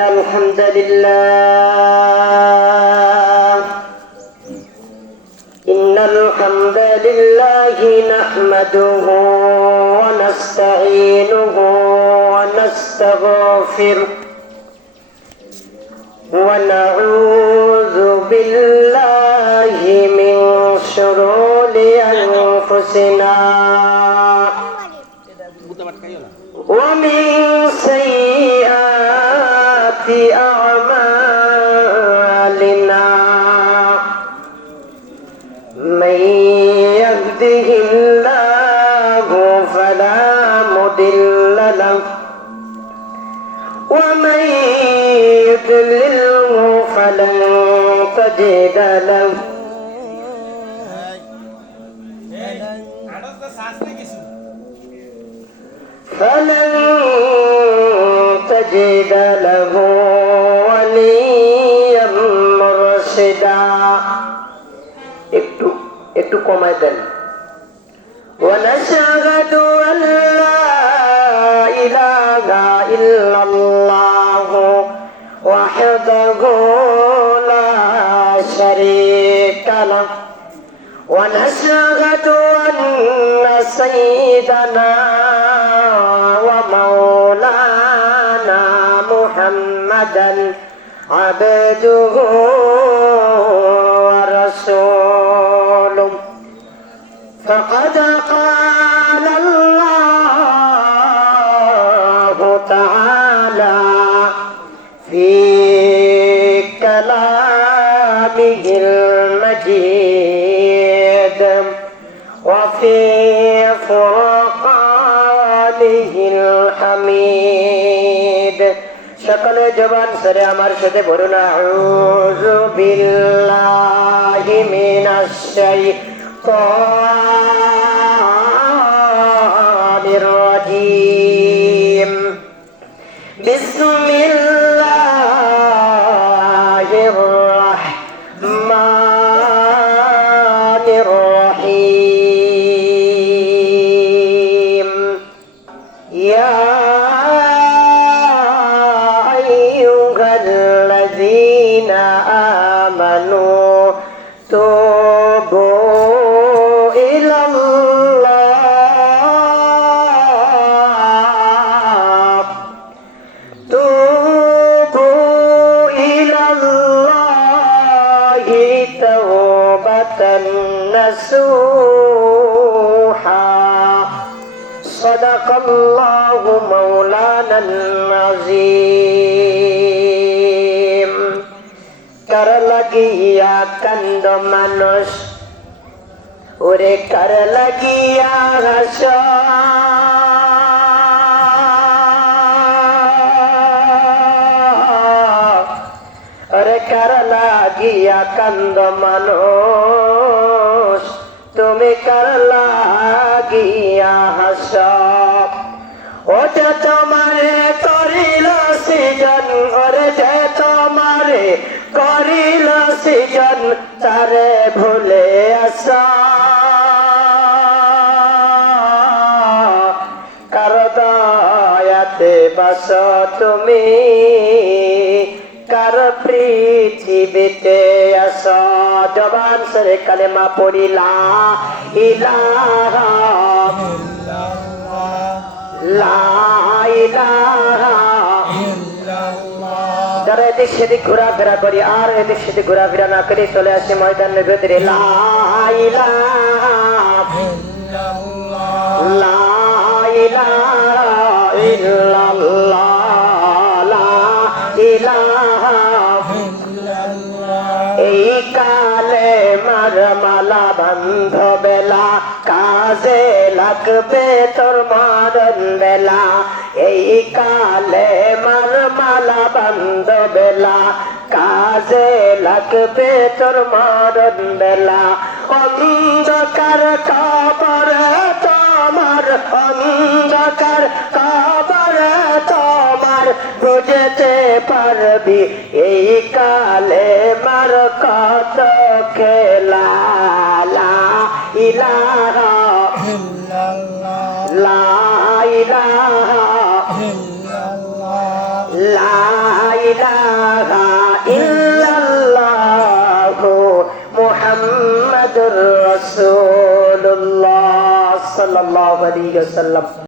الحمد لله نحمده ونستعينه ونستغفره ونعوذ بالله من شرور أنفسنا ومن سيئات أعمالنا من يهده الله فلا مضل له ومن يضلله فلن تجد له وليا مرشدا একটু কমায় দেন ونشهد أن لا إله إلا الله وحده لا شريك له ونشهد أن سيدنا ومولانا محمدا عبده ورسوله فقد قال الله تعالى في كلامه المجيد وفي فرقانه الحميد সকলে জবান সরে আমার সাথে বলুন আউযু বিল্লাহি মিনাশ শাইতানির রাজীম বিসমিল্লাহির রাহমানির রহিম ইয়া আইয়ুহাল্লাযীনা আমানু তুবু نصوحا صدق الله مولانا العظيم কার লাগিয়া কান্দ মানুষ ওরে কার লাগিয়া হাস ওরে কার লাগিয়া কান্দ মানুষ তুমি কার লাগিয়া হাস ওটা তোমারে করিল সৃজন ওরে যে তোমারে করিল সৃজন তারে ভুলে আস কার দয়াতে বাস তুমি কার পৃথিবীতে আস জবান সরে কালেমা পড়ি লা ইলাহা লা ইলাহা যারা এদিক সেদিক ঘোরাফেরা করি আর এদিক সেদিক ঘোরাফেরা না করি চলে আসি ময়দানের ভেতরে লা ইলাহা লা ইলাহা ইল্লাল্লাহ লা ইলাহা এই কালে মার মালা বন্ধ বেলা কাজে লাগবে তোর মরণ বেলা এই কালে মার মালা বন্ধ বেলা কাজে লাগবে তোর মরণ বেলা অন্ধকার কবর তোমার অন্ধকার কবর তোমার বুঝতে পারবি এই কালে মার কত খেলা লা ইলাহা লা ইলাহা লা ইলাহা ইল্লাল্লাহু মুহাম্মাদুর রাসূলুল্লাহ সাল্লাল্লাহু আলাইহি ওয়াসাল্লাম।